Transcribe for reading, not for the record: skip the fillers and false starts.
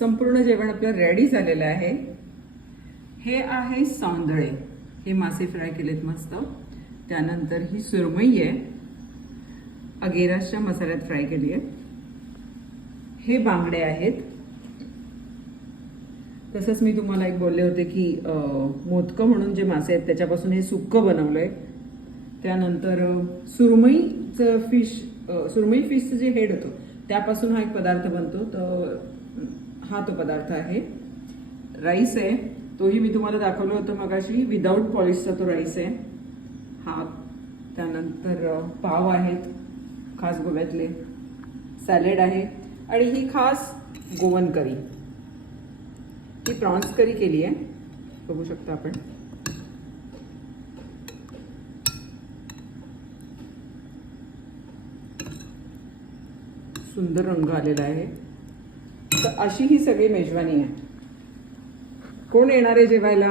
संपूर्ण जेवण आपलं रेडी झालेलं आहे। हे आहे सौंदळे, हे मासे फ्राय केलेत मस्त। त्यानंतर ही सुरमई आहे, अगेराच्या मसाल्यात फ्राय केली आहे। हे बांगडे आहेत। तसंच मी तुम्हाला एक बोलले होते की मोदकं म्हणून जे मासे आहेत त्याच्यापासून हे सुक्कं बनवलंय। त्यानंतर सुरमईचं सुरमई फिशचं जे हेड होतं त्यापासून हा एक पदार्थ बनतो, तर हा तो पदार्थ आहे। राईस आहे, तोही मी तुम्हाला दाखवलं होतं मगाशी, विदाऊट पॉलिशचा तो राईस आहे हा। त्यानंतर पाव आहेत खास गोव्यातले, सॅलेड आहे आणि ही खास गोवन करी, ही प्रॉन्स करी केली आहे, बघू शकता आपण। सुंदर रंग आलेला आहे। तर अशी ही सगळी मेजवानी आहे। कोण येणार आहे जेवायला?